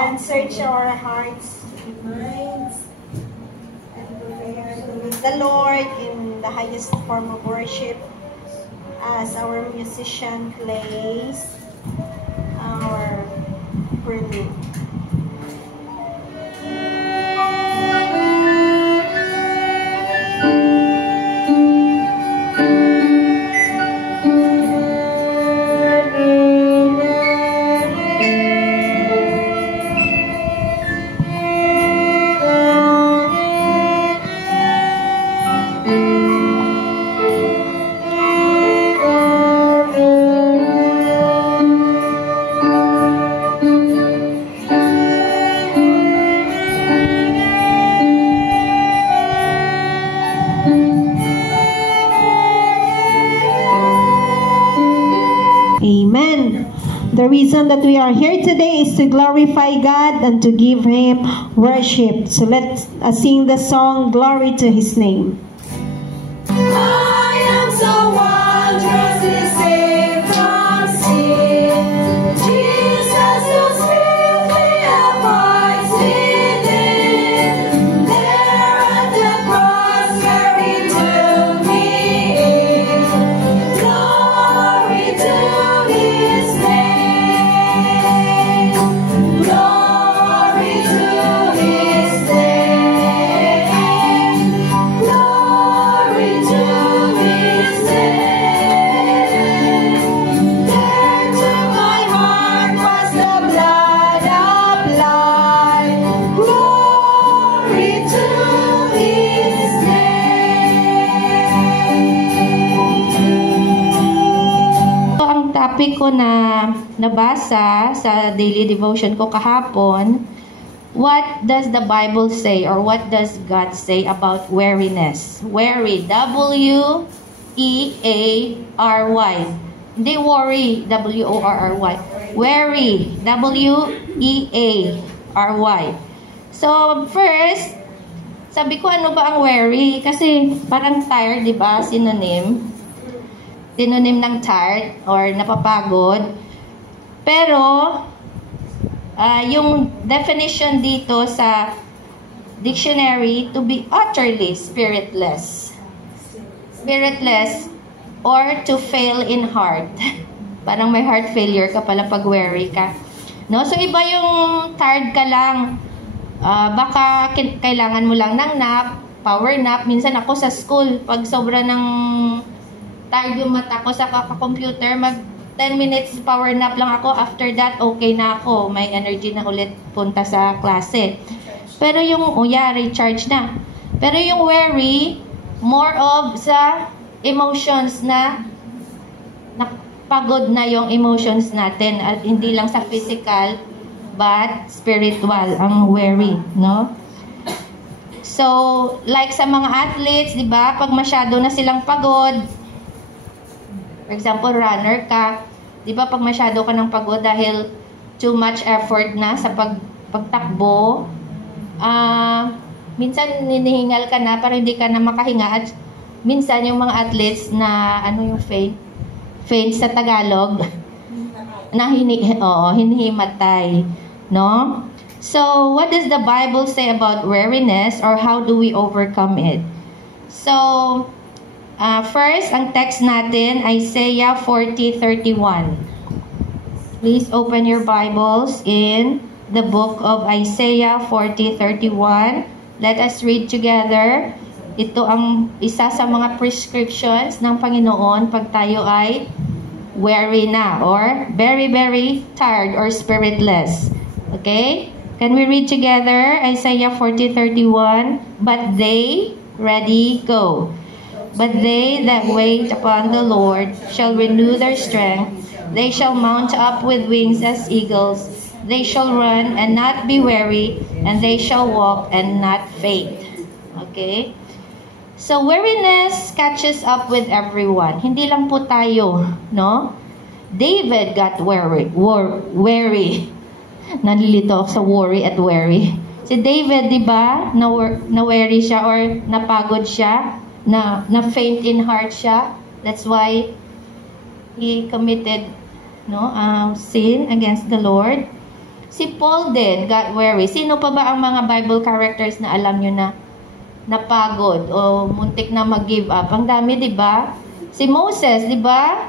and search our hearts and minds and prepare to meet the Lord in the highest form of worship as our musician plays our prelude. Amen. The reason that we are here today is to glorify God and to give Him worship. So let's sing the song, Glory to His Name. I am so wondrously saved from sin. Jesus, who swiftly abides within. There at the cross where He took me in. Glory to His name. Glory to His name. Glory to His name. There to my heart was the blood applied. Glory to His name. So, ang topic ko na nabasa sa daily devotion ko kahapon, what does the Bible say or what does God say about weariness? Weary, W-E-A-R-Y. Hindi worry, W-O-R-R-Y. Weary, W-E-A-R-Y. So, first, sabi ko, ano ba ang weary? Kasi parang tired, di ba? Synonym ng tired or napapagod. Pero, yung definition dito sa dictionary, to be utterly spiritless. Spiritless or to fail in heart. Parang may heart failure ka pala pag weary ka. No? So, iba yung tired ka lang. Baka kailangan mo lang ng nap, power nap. Minsan ako sa school, pag sobra ng tired yung mata ko sa computer, mag 10 minutes power nap lang ako. After that, okay na ako. May energy na ulit punta sa klase. Pero yung, recharge na. Pero yung weary, more of sa emotions na pagod na yung emotions natin. At hindi lang sa physical, but spiritual ang weary, no? So, like sa mga athletes, di ba? Pag masyado na silang pagod, for example, runner ka, di ba pag masyado ka ng pagod dahil too much effort na sa pagtakbo, minsan hinihingal ka na pero hindi ka na makahinga. At minsan yung mga athletes na, faint sa Tagalog, na hinihimatay, no? So, what does the Bible say about weariness or how do we overcome it? So, first, ang text natin, Isaiah 40:31. Please open your Bibles in the book of Isaiah 40:31. Let us read together. Ito ang isa sa mga prescriptions ng Panginoon pag tayo ay weary na or very, very tired or spiritless. Okay? Can we read together Isaiah 40:31? But they, ready, go. But they that wait upon the Lord shall renew their strength. They shall mount up with wings as eagles. They shall run and not be weary, and they shall walk and not faint. Okay? So, weariness catches up with everyone. Hindi lang po tayo, no? David got weary. Nalilito ako sa worry at weary. Si David, di ba, na-weary siya or napagod siya, na faint in heart siya. That's why he committed sin against the Lord. Si Paul din got weary. Sino pa ba ang mga Bible characters na alam nyo na napagod o muntik na mag-give up? Ang dami, di ba? Si Moses, di ba?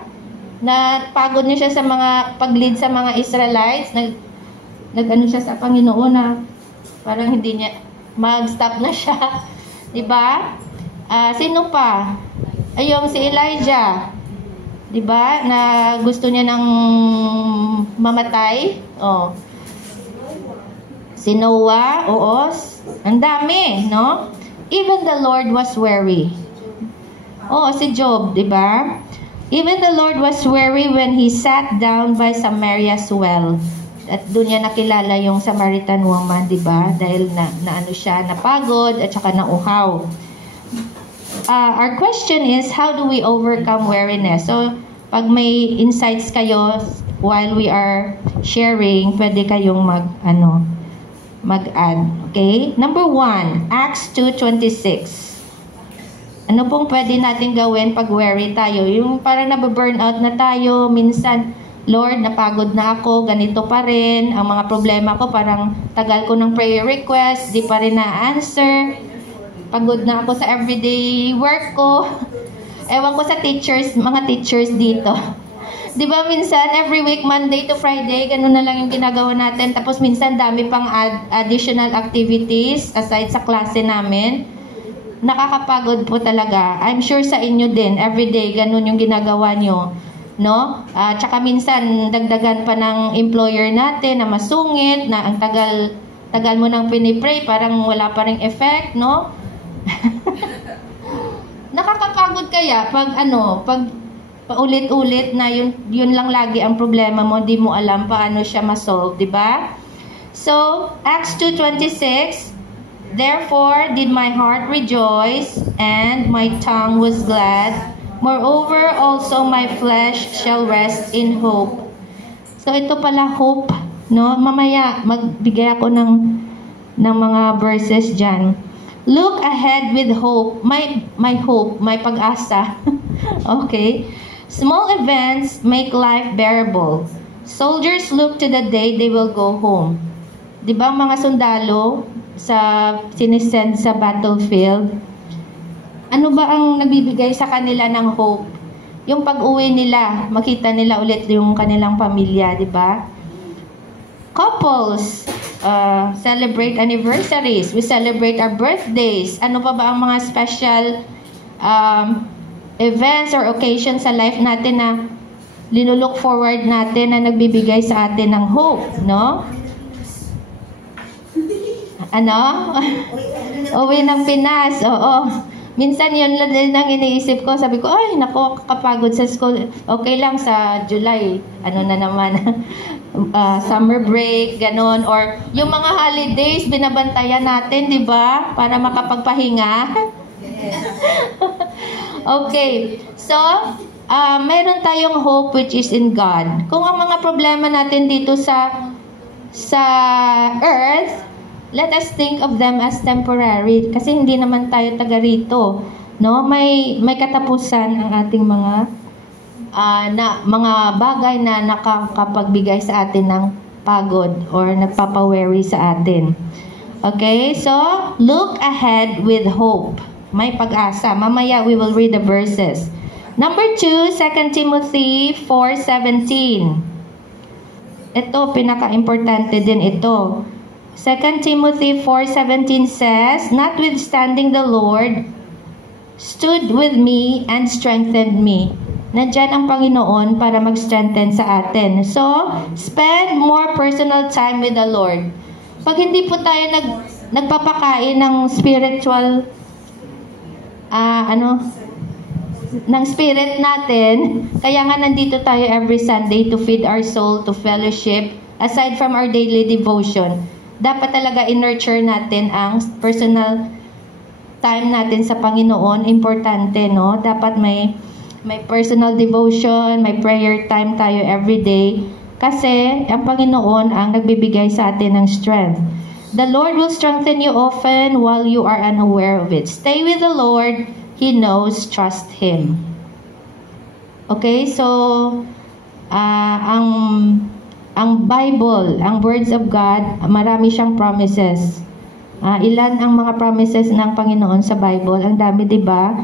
Napagod niya siya sa mga pag-lead sa mga Israelites. Nag-ano siya sa Panginoon na parang hindi niya mag-stop na siya. Di ba? Sino pa? Ayong si Elijah. Di ba? Na gusto niya nang mamatay. Oh. Si Noah, oo. Ang dami, no? Even the Lord was weary. Oo, si Job, di ba? Even the Lord was weary when he sat down by Samaria's well. At doon niya nakilala yung Samaritan woman, di ba? Dahil na ano siya, napagod at saka nauhaw. Our question is, how do we overcome weariness? So, pag may insights kayo while we are sharing, pwede kayong mag-add. Okay? Number 1, Acts 2:26. Ano pong pwede natin gawin pag weary tayo? Yung parang nababurnout na tayo, minsan, Lord, napagod na ako, ganito pa rin. Ang mga problema ko, parang tagal ko ng prayer request, di pa rin na-answer. Pagod na ako sa everyday work ko. Ewan ko sa teachers, mga teachers dito. Di ba minsan, every week, Monday to Friday, ganun na lang yung ginagawa natin. Tapos minsan, dami pang additional activities aside sa klase namin. Nakakapagod po talaga. I'm sure sa inyo din, everyday, ganun yung ginagawa nyo. No? Tsaka minsan, dagdagan pa ng employer natin na masungit, na ang tagal mo nang pinipray, parang wala pa ring effect, no? Nakakapagod kaya pag paulit-ulit na yun lang lagi ang problema mo, di mo alam paano siya ma-solve, di ba? So, Acts 2:26, therefore did my heart rejoice and my tongue was glad. Moreover, also my flesh shall rest in hope. So, ito pala hope, no? Mamaya magbigay ako ng mga verses dyan. Look ahead with hope. My hope, may pag-asa. Okay. Small events make life bearable. Soldiers look to the day they will go home. Di ba mga sundalo sinisend sa battlefield? Ano ba ang nagbibigay sa kanila ng hope? Yung pag-uwi nila, makita nila ulit yung kanilang pamilya, di ba? Couples celebrate anniversaries. We celebrate our birthdays. Ano pa ba ang mga special events or occasions sa life natin na linulook forward natin na nagbibigay sa atin ng hope, no? Ano? Uwi ng Pinas, oo. Minsan yun lang din ang iniisip ko. Sabi ko, ay, nako, kapagod sa school. Okay lang sa July. Ano na naman? Summer break, ganon. Or yung mga holidays, binabantayan natin, di ba? Para makapagpahinga. Okay. So, meron tayong hope which is in God. Kung ang mga problema natin dito sa earth, let us think of them as temporary. Kasi hindi naman tayo taga rito. No? May katapusan ang ating mga bagay na nakakapagbigay sa atin ng pagod or nagpapawery sa atin. Okay? So, look ahead with hope. May pag-asa. Mamaya we will read the verses. Number 2, 2 Timothy 4:17. Ito, pinaka-importante din ito. 2 Timothy 4:17 says, notwithstanding the Lord stood with me and strengthened me. Nandyan ang Panginoon para mag-strengthen sa atin. So, spend more personal time with the Lord. Pag hindi po tayo nagpapakain ng spiritual ng spirit natin, kaya nga nandito tayo every Sunday to feed our soul, to fellowship, aside from our daily devotion. Dapat talaga i-nurture natin ang personal time natin sa Panginoon. Importante, no? Dapat may personal devotion, may prayer time tayo every day. Kasi ang Panginoon ang nagbibigay sa atin ng strength. The Lord will strengthen you often while you are unaware of it. Stay with the Lord. He knows, trust Him. Okay, so ang ang Bible, ang words of God, marami siyang promises. Ilan ang mga promises ng Panginoon sa Bible? Ang dami, di ba?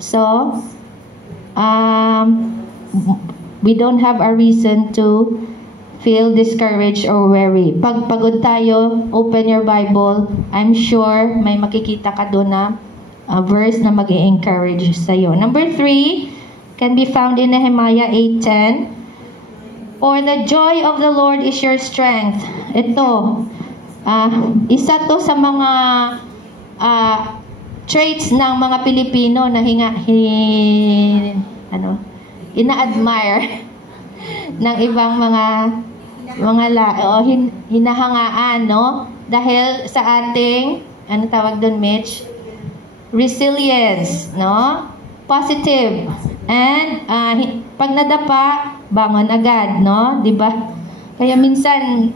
So, we don't have a reason to feel discouraged or weary. Pag pagod tayo, open your Bible. I'm sure may makikita ka doon na verse na mag-i-encourage sa'yo. Number 3 can be found in Nehemiah 8:10. For the joy of the Lord is your strength. Ito, isa to sa mga traits ng mga Pilipino na ina-admire ng ibang mga hinahangaan, no? Dahil sa ating, ano tawag doon, Mitch? Resilience, no? Positive. And pag nadapa, bangon agad, no? 'Di ba? Kaya minsan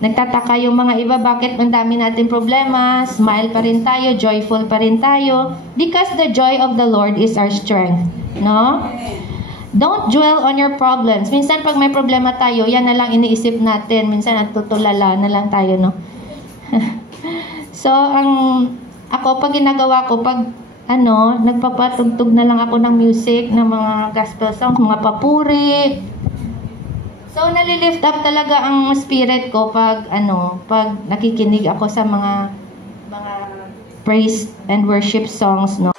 nagtataka yung mga iba, bakit ang dami natin problema, smile pa rin tayo, joyful pa rin tayo, because the joy of the Lord is our strength, no? Don't dwell on your problems. Minsan pag may problema tayo, yan na lang iniisip natin. Minsan natutulala na lang tayo, no? So, ako pag ginagawa ko, pag nagpapatugtog na lang ako ng music, ng mga gospel songs, mga papuri. So, nalilift up talaga ang spirit ko pag nakikinig ako sa mga praise and worship songs, no?